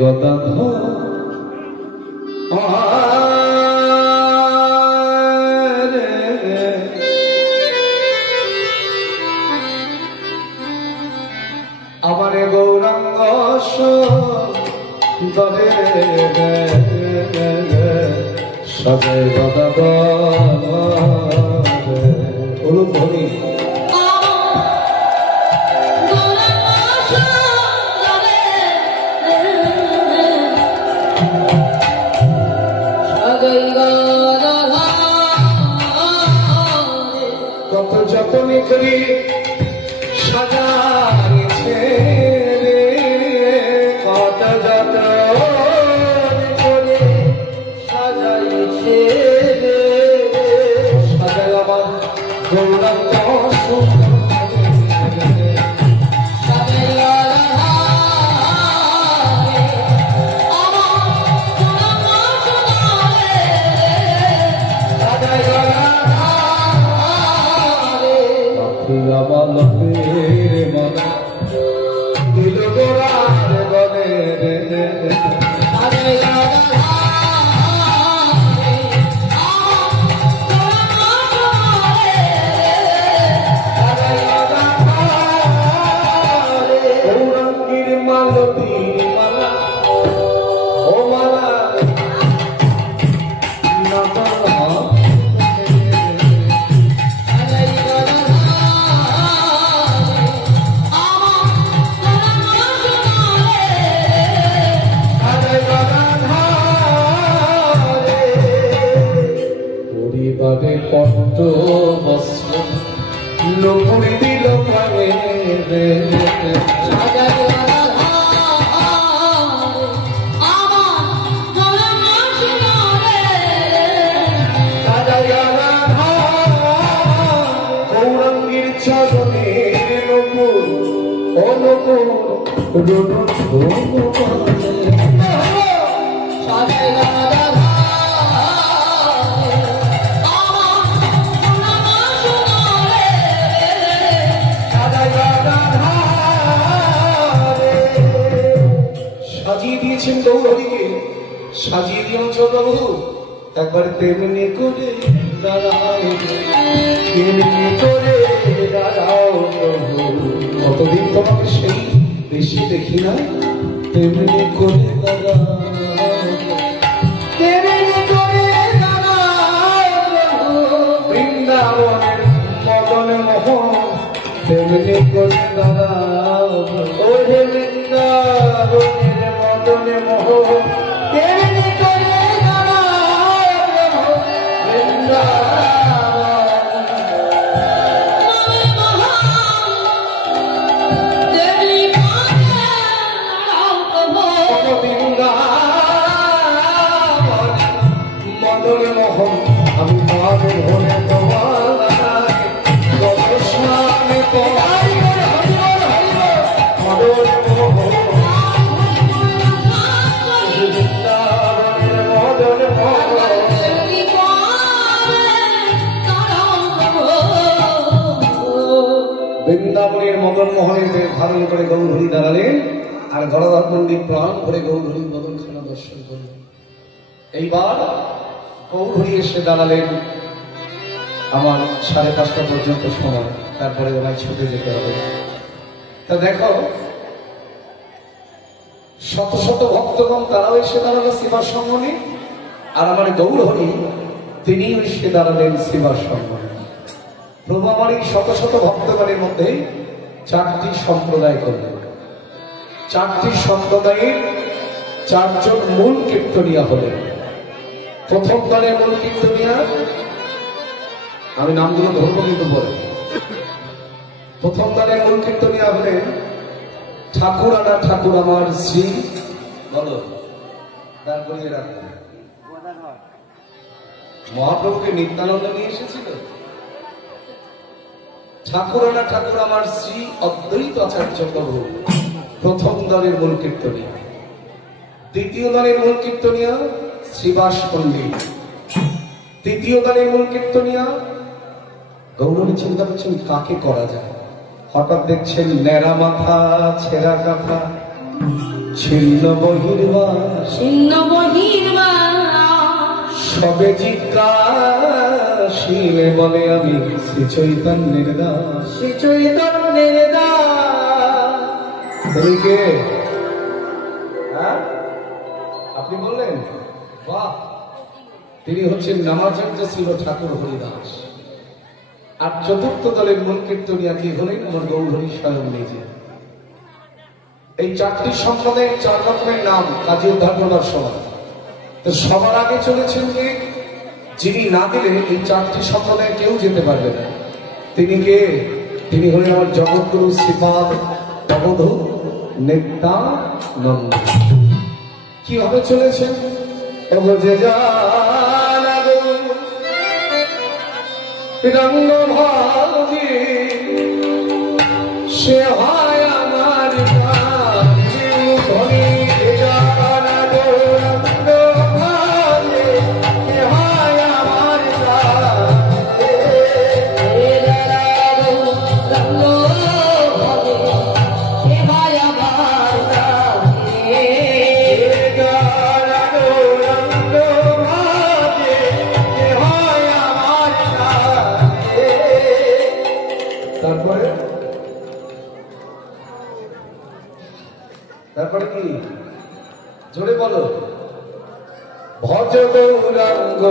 গদাধর আমারে গৌরাঙ্গ দরে সদয় গদাধর অনুভবী কত যতন করি সাজাইছে রে কত যতন করে সাজাইছে রে সাজাই আমার গৌরাঙ্গ কত বস্ত্র নপুরি দিল প্রাণে গৌরাঙ্গীর চরণে নপুর ও নপুর সাজিয়ে দিয়েছেন গৌরহরিকে সাজিয়ে দিয়েছ প্রভু একবার তেমনি করে দাঁড়াও তেমনি করে দাঁড়াও কতদিন তোমাকে সেই বেশি দেখি না তেমনি করে দাঁড়াও তেমনি করে দাঁড়াও বৃন্দাবনের মদন মোহন তেমনি করে দাঁড়াও ওরে বৃন্দাবনের মদনে মোহন তেমনি করে দাঁড়াও মদনে মোহন আমি তোমাদের হলে তোমার স্নানে তোমার মদনে মোহন বৃন্দাবনের মদন মোহনের ধারণ করে গৌরহরি দাঁড়ালেন আর গদাধর পণ্ডিত প্রণাম করে গৌরহরির মদনখানা দর্শন করলেন। এইবার গৌরহরি এসে দাঁড়ালেন আমার 5:30 পর্যন্ত সময়, তারপরে ওনায় ছুটে যেতে হবে। তা দেখো শত শত ভক্তগণ তারাও এসে দাঁড়ালো শিবার সঙ্গনে, আর আমার গৌরহরি তিনিও এসে দাঁড়ালেন শিবার সঙ্গনে। প্রভু আমার এই শত শত ভক্তগণের মধ্যে 4টি সম্প্রদায় করলেন। 4টি সম্প্রদায়ের 4 জন মূল কীর্তনিয়া হলেন। প্রথম দলের মূল কীর্তনিয়া, আমি নামগুলো ধরবো কিন্তু বলে, প্রথম দলের মূল কীর্তনিয়া হলেন ঠাকুর আনা ঠাকুর আমার শ্রী বলো তারপরে রাখো মহাপ্রভুকে নিত্যানন্দ নিয়ে এসেছিল। ঠাকুর আনা ঠাকুর আমার শ্রী অদ্বৈত আচার্য প্রভু প্রথম দলের মূল কীর্তনিয়া। দ্বিতীয় দলের মূল কীর্তনিয়া শ্রীবাস পণ্ডিত। তৃতীয় দলের মূল কীর্তনিয়া গৌরহরি চিন্তা করছেন কাকে করা যায়। হঠাৎ দেখছেন ন্যাড়া মাথা ছেঁড়া কাঁথা ছিন্ন বহির্বাস ছিন্ন বহির্বা সবে জিজ্ঞাসিলে বলে আমি শ্রী চৈতন্যের দাস। শ্রী চৈতন্যের দাস। তুমি কে? আপনি বললেন বাহ, তিনি হচ্ছেন নামাচার্য ছিল ঠাকুর হরিদাস। আর চতুর্থ দলের মূল কীর্তনিয়া কি হলেন আমার গৌরহরি স্বয়ং নিজে। এই চারটি সম্প্রদায়ের চার রকমের নাম কাজী উদ্ধার করবার সময়। তো সবার আগে চলেছেন কে? যিনি না দিলে এই চারটি সম্প্রদায়ে কেউ যেতে পারবে না। তিনি কে? তিনি হলেন আমার জগৎগুরু শ্রীপাদ অবধূত নিত্যানন্দ। কিভাবে চলেছেন? রঙ্গ ভাবি সে হয় আমার তারপরে কি? জোরে বলো। ভজ গৌরাঙ্গ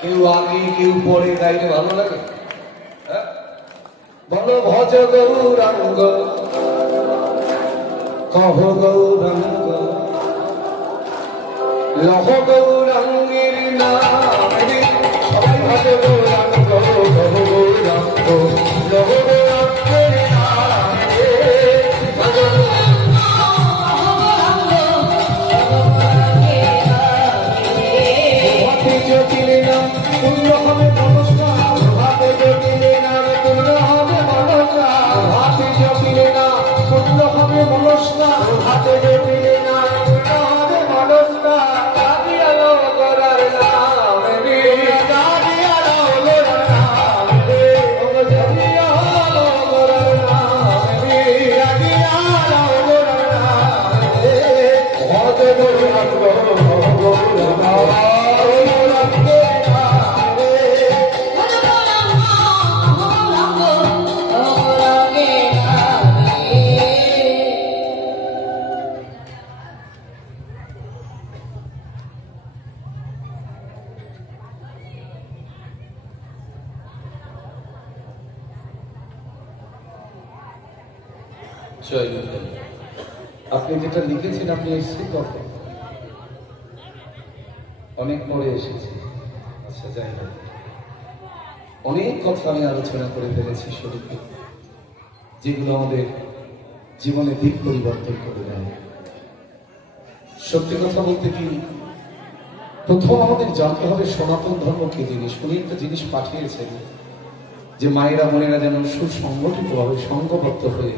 কেউ আগে কেউ পরে গাইলে ভালো লাগে? বলো ভজ গৌরাঙ্গ কহ গৌরাঙ্গ লহ গৌরাঙ্গের নাম। সবাই ভজ গৌরাঙ্গ কহ গৌরাঙ্গ লহ গৌরাঙ্গের নাম। ভাতে জটিলে নাম পূর্ণ হবে মনস্কার। ভাতে জটিলে নাম পূর্ণ হবে মনস্কার। ভাতে জটিলে নাম পূর্ণ হবে মনস্কার। ভাতে জটিলে নাম পূর্ণ হবে মনস্কার। কাদিয়ালো করার নাম রে, কাদিয়ালো করার নাম রে, কাদিয়ালো করার নাম রে, কাদিয়ালো করার নাম রে। ভজ গৌরাঙ্গ আপনি যেটা লিখেছেন আপনি এসেছেন কখন? অনেক পরে এসেছি। আচ্ছা যাই হোক, অনেক কথা আমি আলোচনা করে ফেলেছি শরীরকে, যেগুলো আমাদের জীবনে দিক পরিবর্তন করে দেয়। সত্যি কথা বলতে কি, প্রথম আমাদের জানতে হবে সনাতন ধর্ম কি জিনিস। উনি একটা জিনিস পাঠিয়েছেন যে মায়েরা বোনেরা যেন সুসংগঠিতভাবে সংঘবদ্ধ হয়ে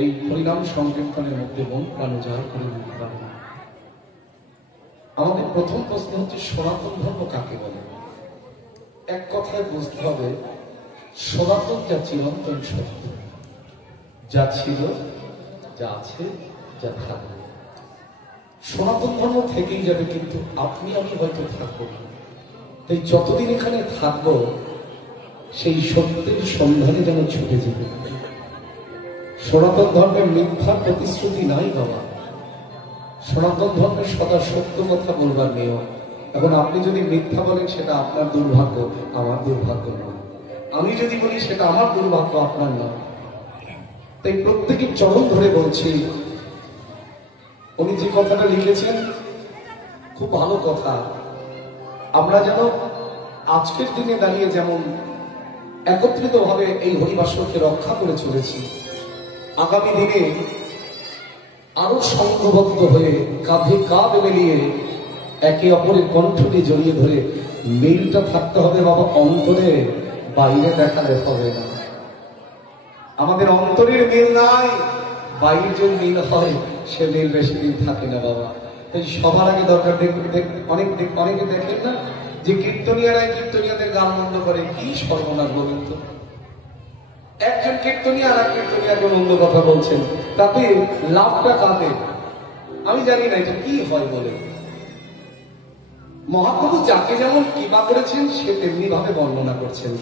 এই হরিনাম সংকীর্তনের মধ্যে মন প্রাণ উজাড় করে নিতে পারে। আমাদের প্রথম প্রশ্ন হচ্ছে সনাতন ধর্ম কাকে বলে? এক কথায় বুঝতে হবে সনাতন যা চিরন্তন সত্য, যা ছিল, যা আছে, যা থাকবে। সনাতন ধর্ম থেকেই যাবে, কিন্তু আপনি আমি হয়তো থাকবো না। তাই যতদিন এখানে থাকবো সেই সত্যের সন্ধানে যেন ছুটে যাবে। সনাতন ধর্মের মিথ্যা প্রতিশ্রুতি নাই বাবা। সনাতন ধর্মের সদা সত্য কথা বলবার নিয়ম। এখন আপনি যদি মিথ্যা বলেন সেটা আপনার দুর্ভাগ্য, আমার দুর্ভাগ্য নয়। আমি যদি বলি সেটা আমার দুর্ভাগ্য, আপনার নয়। তাই প্রত্যেকের চরণ ধরে বলছি, উনি যে কথাটা লিখেছেন খুব ভালো কথা। আমরা যেন আজকের দিনে দাঁড়িয়ে যেমন একত্রিত ভাবে এই হরিবাসরকে রক্ষা করে চলেছি, আগামী দিনে আরো সংঘবদ্ধ হয়ে কাঁধে কাঁধ মিলিয়ে একে অপরের কণ্ঠটি জড়িয়ে ধরে মিলটা থাকতে হবে বাবা অন্তরে, বাইরে দেখালে হবে না। আমাদের অন্তরের মিল নাই, বাইরে যদি মিল হয় সে মিল বেশি দিন থাকে না বাবা। তাই সবার আগে দরকার অনেকে দেখেন না যে কীর্তনিয়ারাই কীর্তনিয়াদের গান বন্ধ করে, কি সর্বনাশ বলুন তো। একজন কীর্তনী আর এক কীর্তনিয়াকে মন্দ কথা বলছেন, তাতে লাভটা কাঁদে। আমি জানি না এটা কি হয় বলে। মহাপ্রভু যাকে যেমন কৃপা করেছেন সে তেমনি ভাবে বর্ণনা করছেন।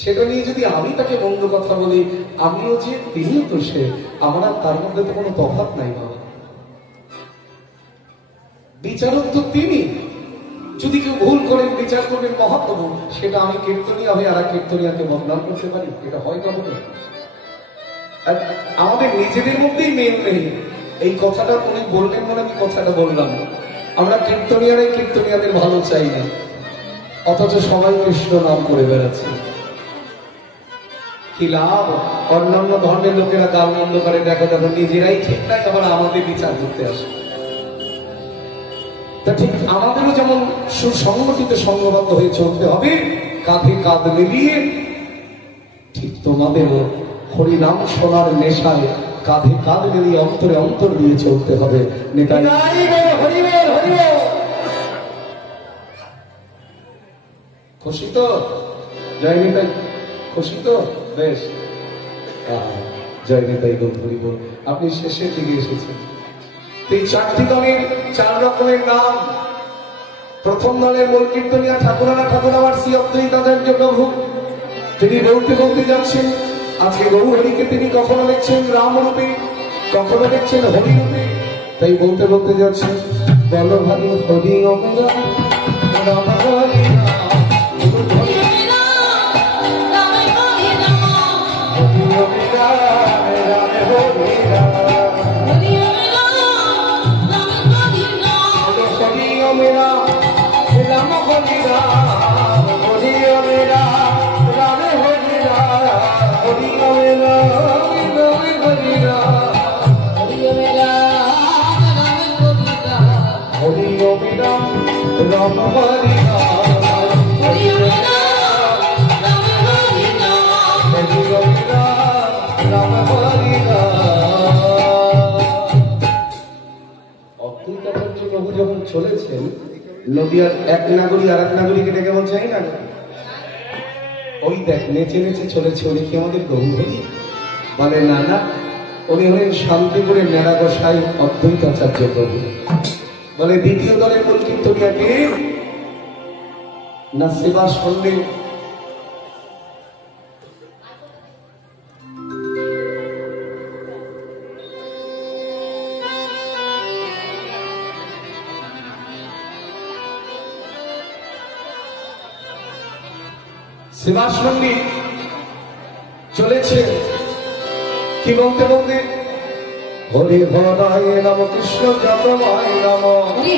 সেটা নিয়ে যদি আমি তাকে মন্দ কথা বলি, আমিও যে তিনিও তো সে, আমার আর তার মধ্যে তো কোনো তফাৎ নাই বাবা। বিচারক তো তিনি। যদি কেউ ভুল করেন বিচার করবেন মহাপ্রভু, সেটা আমি কীর্তনিয়া হয়ে আর এক কীর্তনিয়াকে বদনাম করতে পারি? এটা হয় কখনো? আমাদের নিজেদের মধ্যেই মেল নেই। এই কথাটা উনি বললেন বলে আমি কথাটা বললাম। আমরা কীর্তনিয়ারাই কীর্তনিয়াদের ভালো চাই না, অথচ সবাই কৃষ্ণ নাম করে বেড়াচ্ছে। কি লাভ? অন্যান্য ধর্মের লোকেরা গাল মন্দ করে, দেখো দেখো নিজেরাই ঠিক নাই, আবার আমাদের বিচার করতে আসে। তা ঠিক আমাদেরও যেমন সুসংগঠিত সংঘবদ্ধ হয়ে চলতে হবে, কাঁধে কাঁধ মিলিয়ে, ঠিক তোমাদেরও হরিনাম শোনার নেশায় কাঁধে কাঁধ মিলিয়ে অন্তরে অন্তর দিয়ে চলতে হবে। নেতাই খুশি তো? জয় নিতাই খুশি তো? বেশ, জয় নিতাই গৌরী বল। আপনি শেষের দিকে এসেছেন। এই চারটি দলের চার রকমের নাম। প্রথম দলের মূল কীর্তনিয়া ঠাকুরানা ঠাকুর আমার শ্রী অদ্বৈতাচার্য প্রভু। তিনি বলতে বলতে যাচ্ছেন, আজকে গৌরহরিকে তিনি কখনো দেখছেন রাম রূপে, কখনো দেখছেন হরি রূপে। তাই বলতে বলতে যাচ্ছেন, বলো ভাই হরি অমরা রাম হরি প্রভু যখন চলেছেন, নদীয়ার এক নাগরী আর এক নাগরীকে ডেকে বলছে, এই না ওই দেখ নেচে নেচে চলেছে, উনি কি আমাদের গৌরহরি? বলে না না, উনি হলেন শান্তিপুরের নেড়া গোসাই অদ্বৈতাচার্য প্রভু। বলে দ্বিতীয় দলের মূল কীর্তনিয়াকে না সেবা শুনলে শিবাস মন্দির চলেছে কি বলতে বলতে, হরি হরায় নম কৃষ্ণ যতমায় নম, হরি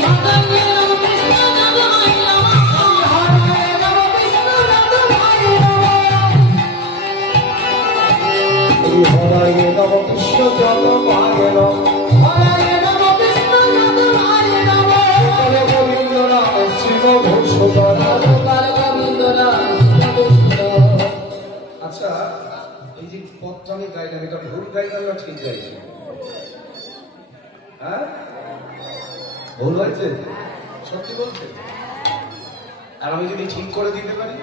হরায় নম কৃষ্ণ যতমায় নম, গোবিন্দ নাম শ্রীমভূষণ। আচ্ছা, এই যে পথটা আমি গাইলাম, এটা ভুল গাইলাম না ঠিক গাইলাম? হ্যাঁ, ভুল হয়েছে? সত্যি বলছে? আর আমি যদি ঠিক করে দিতে পারি?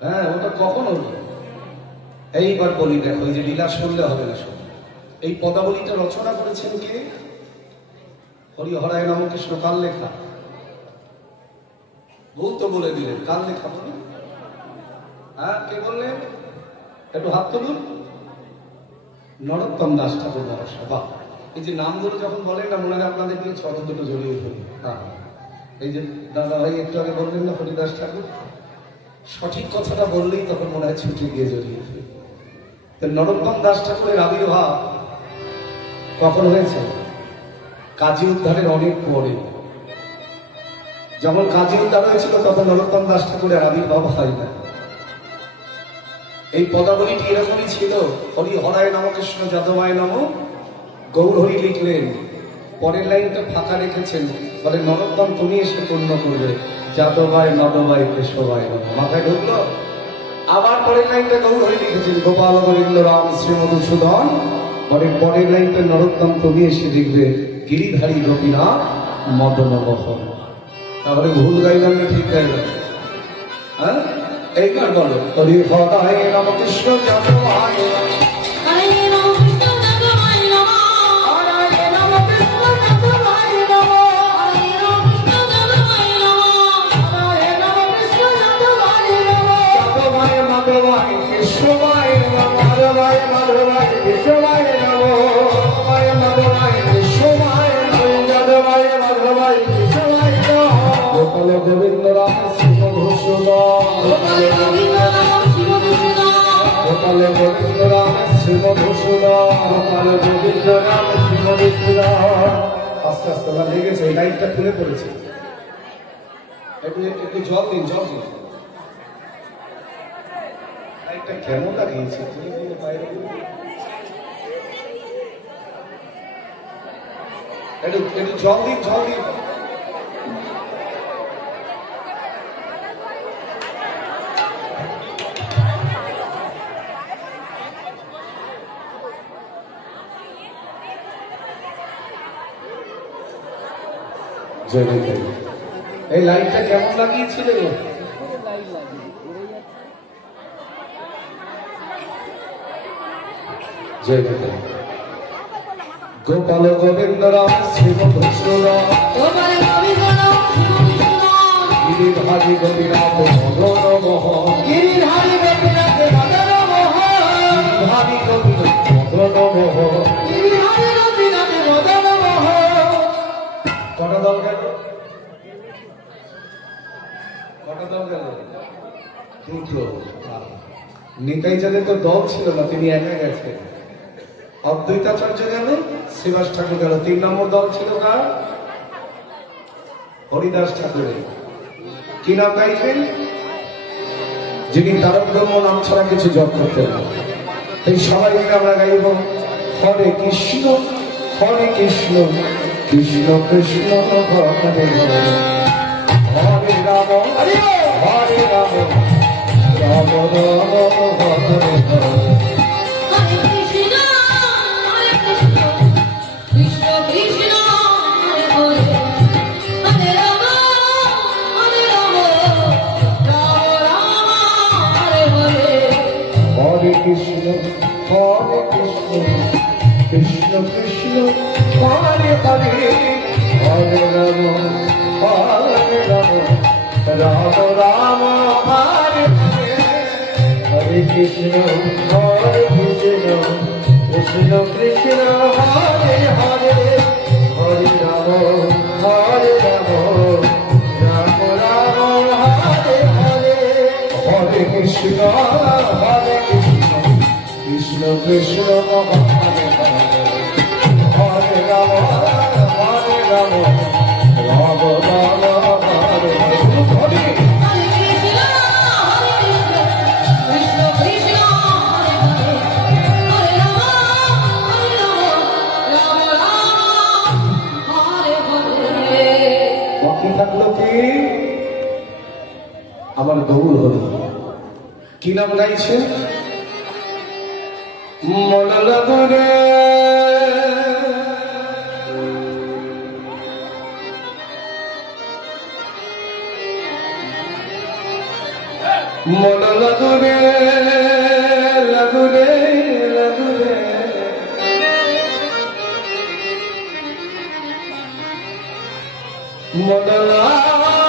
হ্যাঁ, ওটা কখন হলো? এইবার বলি, দেখো, এই যে লীলা শুনলে হবে না। এই পদাবলীটা রচনা করেছেন কে? হরি হরায় নম কৃষ্ণ। কার লেখা? ভুল তো বলে দিলেন, কার লেখা বলুন? হ্যাঁ, কে বললেন? একটু হাত তুলুন। নরোত্তম দাস ঠাকুর মহাশয়। বাহ, এই যে নামগুলো যখন বলেন না, মনে হয় আপনাদের নিয়ে ছোট দুটো জড়িয়ে ফেলি। হ্যাঁ, এই যে দাদা ভাই একটু আগে বললেন না হরিদাস ঠাকুর, সঠিক কথাটা বললেই তখন মনে হয় ছুটে গিয়ে জড়িয়ে ফেলি। নরোত্তম দাস ঠাকুরের আবির্ভাব কখন হয়েছে? কাজী উদ্ধারের অনেক পরে। যখন কাজী উদ্ধার হয়েছিল তখন নরোত্তম দাস ঠাকুরের আবির্ভাব হয় না। এই পদাবলীটি এরকমই ছিল, হরি হরায় নম কৃষ্ণ যাদবায় নম। গৌরহরি লিখলেন, পরের লাইনটা ফাঁকা রেখেছেন, বলে নরোত্তম তুমি এসে পূর্ণ করবে, যাদবায় নদবায় কেশবায় নম। মাথায় ঢুকলো? আবার পরের লাইনটা গৌরহরি লিখেছেন, গোপাল গোবিন্দ রাম শ্রীমধুসূদন। পরের লাইনটা নরোত্তম তুমি এসে লিখবে, গিরিধারী গোপীনাথ মদন মোহন। তাহলে ভুল গাইলাম না ঠিক গাইলাম? হ্যাঁ এইবার বলো হরি হরায় রাম কৃষ্ণ যাদবায় নমঃ। হরে রাম কৃষ্ণ যাদবায় নমঃ। হরে রাম কৃষ্ণ যাদবায় নমঃ। হরে রাম কৃষ্ণ যাদবায় নমঃ। হরে রাম কৃষ্ণ যাদবায় নমঃ। যাদবায় মাধবায় কৃষ্ণবায় নমঃ। মাধবায় মাধবায় কৃষ্ণবায় নমঃ। মাধবায় মাধবায় কৃষ্ণবায় নমঃ। যাদবায় মাধবায় কৃষ্ণবায় নমঃ। গোপাল গোবিন্দ রাম শিবভূষণ। গোপাল গোবিন্দ রাম শিবভূষণ। গোপাল গোবিন্দ রাম শিবভূষণ। গোপাল গোবিন্দ রাম শিবভূষণ। আস্তে আস্তে আমার লেগেছে, এই লাইটটা খুলে পড়েছে। একটু একটু জল দিন, জল দিন। লাইটটা কেমন লাগিয়েছে তুমি বলো বাইরে। একটু একটু জল দিন, জল দিন। এই লাইটটা কেমন লাগিয়েছিল গো? জয় জয়। গোপাল গোবিন্দ রাম শিবভূষণ। গোপাল গোবিন্দ রাম শিবভূষণ। গিরিধারী গোপীনাথ মদন মোহন। গিরিধারী গোপীনাথ মদন মোহন। গিরিধারী গোপীনাথ মদন মোহন। গিরিধারী গোপীনাথ মদন মোহন। কটা দল গেল? কটা দল গেল? দুটো। নিতাই চাঁদের তো দল ছিল না, তিনি একা গেছে। অদ্বৈতাচার্য গেল, শ্রীবাস ঠাকুর গেল। 3 নম্বর দল ছিল কার? হরিদাস ঠাকুরের। কি নাম গাইছেন? যিনি তারক ব্রহ্ম নাম ছাড়া কিছু জপ করতেন না। এই সবাই মিলে আমরা গাইব হরে কৃষ্ণ কৃষ্ণ কৃষ্ণ হরে হরে, হরে রাম হরে রাম রাম রাম হরে হরে। হরে কৃষ্ণ কৃষ্ণ কৃষ্ণ হরে হরে। হরে রাম রাম রাম হরে হরে। হরে কৃষ্ণ কৃষ্ণ কৃষ্ণ হরে হরে, হরে রাম রাম রাম হরে হরে। হরে কৃষ্ণ কৃষ্ণ কৃষ্ণ হরে হরে, হরে রাম রাম রাম হরে হরে। হরে কৃষ্ণ কৃষ্ণ কৃষ্ণ হরে হরে, হরে রাম রাম রাম হরে হরে। হরে হরে কৃষ্ণ কৃষ্ণ কৃষ্ণ হরে হরে। হরে রাম রাম রাম হরে হরে। বাকি থাকলো কি? আমার গৌর হরি। কি নাম গাইছে? মন লাগুরে মন লাগুরে লাগুরে লাগুরে, মন লাগুরে,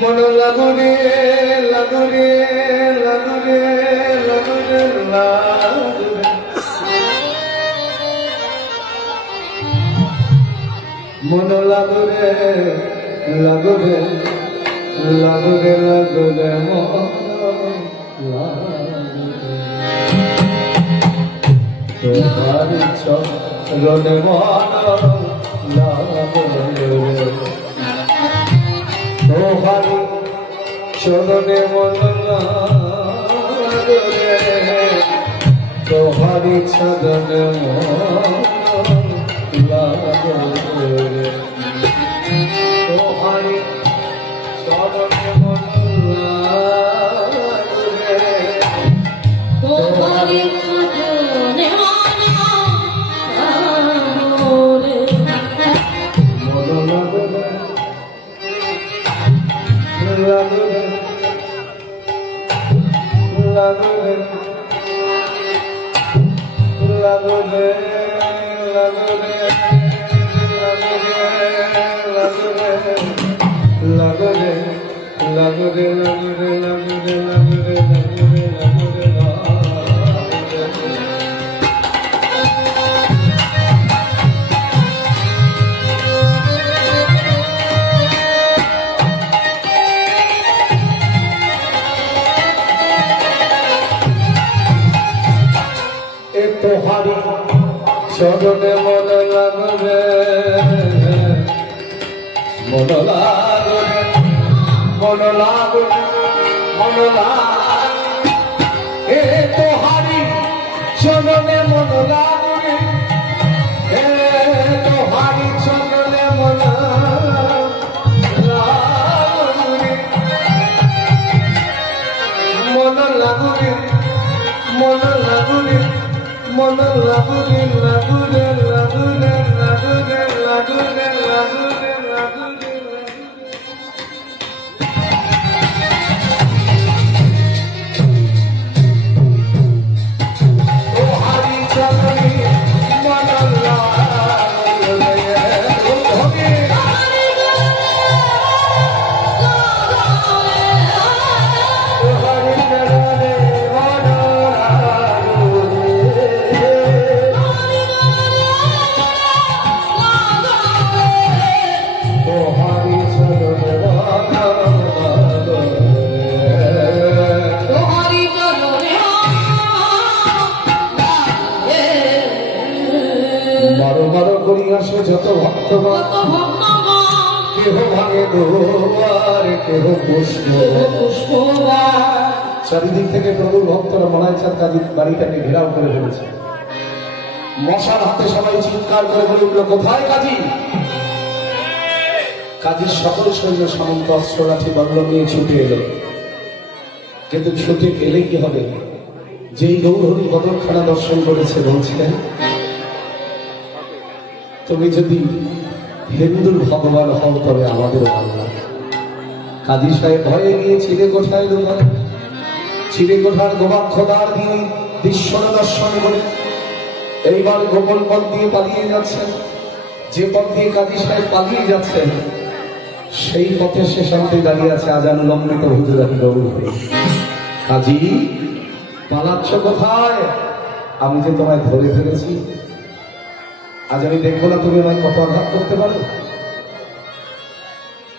মন লাগুরে লাগুরে লাগুরে লাগুরে লাগুরে, মন লাগুরে লাগুরে লাগুরে লাগুরে মন লাগুরে। তোমার চরণে মন লাগুরে, তোমার চরণে মন লাগুরে, তোমার চরণে মন লাগুরে, তোমার চরণে মন লাগুরে, তোমারি তোহারি চরণে মন লাগবে মন লাগবে মন লাগবে মন লাগবে তোহারি চরণে মন লাগবে তোহারি চরণে মন লাগবে মন লাগবে মন লাগবে মন লাগুরে লাগুরে লাগুরে লাগুরে লাগুরে লাগুরে লাগুরে ও হারি চলনি মন লাগুরে ও হবে ও হারি চলনি মন আসে যত ভক্তবান কেহ ভাঙে দোয়ার কেহ পুষ্প চারিদিক থেকে প্রভুর ভক্তরা মনাইচাঁদ কাজীর বাড়িটাকে ঘেরাও করে ফেলেছে। মশার হাতে সবাই চিৎকার করে বলে উঠল, কোথায় কাজী? কাজীর সকল সৈন্য সামন্ত অস্ত্রলাঠি বাংলো নিয়ে ছুটে এলো। কিন্তু ছুটে গেলে কি হবে? যেই গৌরহরি বদরখানা দর্শন করেছে বলছিলেন, তুমি যদি হিন্দুর ভগবান হও তবে আমাদের আল্লাহ। কাজী সাহেব ভয়ে গিয়ে চিড়ে কোঠায় ঢুকলেন। চিড়ে কোঠার গোবাক্ষদার দিয়ে বিশ্বর দর্শন করে এইবার গোপন পথ দিয়ে পালিয়ে যাচ্ছেন। যে পথ দিয়ে কাজী সাহেব পালিয়ে যাচ্ছেন সেই পথে সে শান্তি দাঁড়িয়ে আছে আজানুলম্বিত হুজুরাতি গৌরহরি। কাজী পালাচ্ছ কোথায়? আমি যে তোমায় ধরে ফেলেছি, আজ আমি দেখবো না তুমি আমায় কত আঘাত করতে পারো।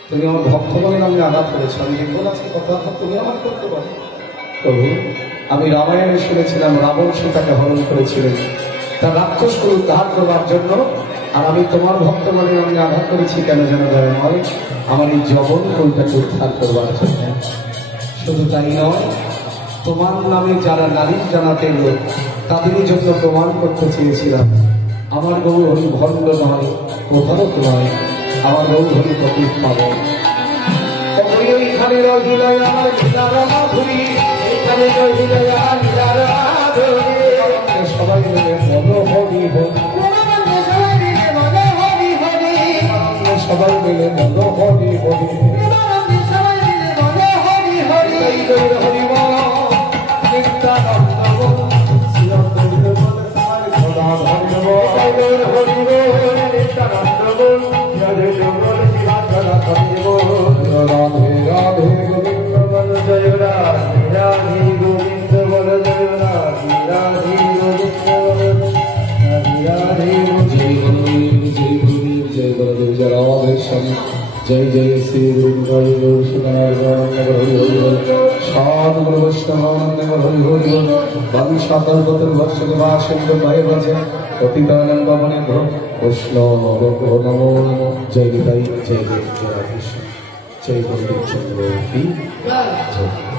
তুমি আমার ভক্ত বলে আমি আঘাত করেছি, আমি দেখবো না কত আঘাত তুমি আমার করতে পারো। প্রভু, আমি রামায়ণে শুনেছিলাম রাবণ সীতাকে হরণ করেছিলেন তার রাক্ষসগুলো উদ্ধার করবার জন্য, আর আমি তোমার ভক্ত বলে আমি আঘাত করেছি কেন যেন জানে নয়, আমার এই জবন কোনটাকে উদ্ধার করবার জন্য। শুধু তাই নয়, তোমার নামে যারা নালিশ জানাতে এলো তাদেরই জন্য প্রমাণ করতে চেয়েছিলাম আমার গৌরহরি ভণ্ড নয়, প্রতারক নয়, আমার গৌরহরি প্রতীক পাবো। এখানে রহিল আমার লীলার মাধুরী, এখানে রহিল আমার লীলার মাধুরী। সবাই মিলে বলো হরি হরি, সবাই মিলে বলো হরি হরি, হরি বল নিত্যানন্দ বল শ্রীনন্দ বল সদা ধর্ম বল হরি বল নিত্যানন্দ বল রাধে বল শিবাধরা হরি বল রাধে রাধে গোবিন্দ বল জয় রাধে রাধে গোবিন্দ বল জয় রাধে রাধে গোবিন্দ বল রাধে রাধে জয় গুরুদেব জয় গুরুদেব জয় গুরুদেব জয় রাধে স্বামী जय जय श्री गुरु हरि साधु गुरु वैष्णवानंद हरि हरि वंशातर वर्षित भय भजे पतितानं पवने वैष्णव नमो नमो जय जय जय जय कृष्ण जय गुरुदेव चंद्र की जय।